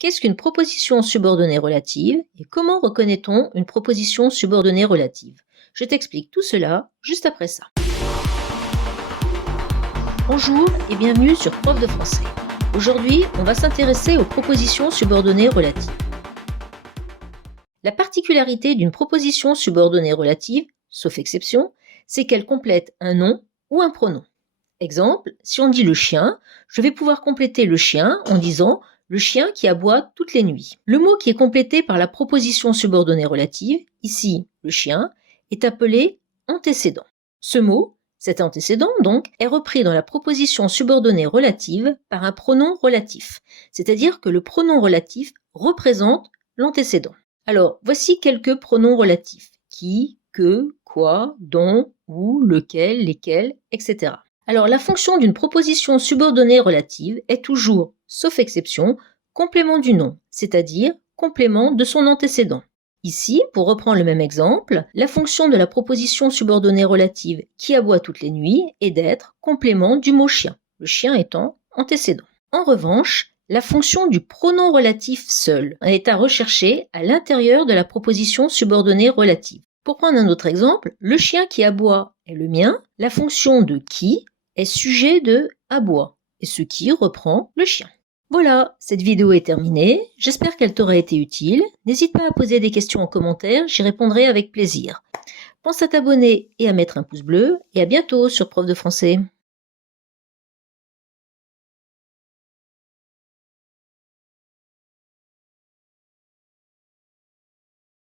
Qu'est-ce qu'une proposition subordonnée relative et comment reconnaît-on une proposition subordonnée relative? Je t'explique tout cela juste après ça. Bonjour et bienvenue sur Prof de français. Aujourd'hui, on va s'intéresser aux propositions subordonnées relatives. La particularité d'une proposition subordonnée relative, sauf exception, c'est qu'elle complète un nom ou un pronom. Exemple, si on dit le chien, je vais pouvoir compléter le chien en disant le chien qui aboie toutes les nuits. Le mot qui est complété par la proposition subordonnée relative, ici le chien, est appelé antécédent. Ce mot, cet antécédent donc, est repris dans la proposition subordonnée relative par un pronom relatif, c'est-à-dire que le pronom relatif représente l'antécédent. Alors, voici quelques pronoms relatifs. Qui, que, quoi, dont, où, lequel, lesquels, etc. Alors, la fonction d'une proposition subordonnée relative est toujours, sauf exception, complément du nom, c'est-à-dire complément de son antécédent. Ici, pour reprendre le même exemple, la fonction de la proposition subordonnée relative qui aboie toutes les nuits est d'être complément du mot chien, le chien étant antécédent. En revanche, la fonction du pronom relatif seul est à rechercher à l'intérieur de la proposition subordonnée relative. Pour prendre un autre exemple, le chien qui aboie est le mien, la fonction de qui est sujet de aboie, et ce qui reprend le chien. Voilà, cette vidéo est terminée, j'espère qu'elle t'aura été utile. N'hésite pas à poser des questions en commentaire, j'y répondrai avec plaisir. Pense à t'abonner et à mettre un pouce bleu, et à bientôt sur Prof de français.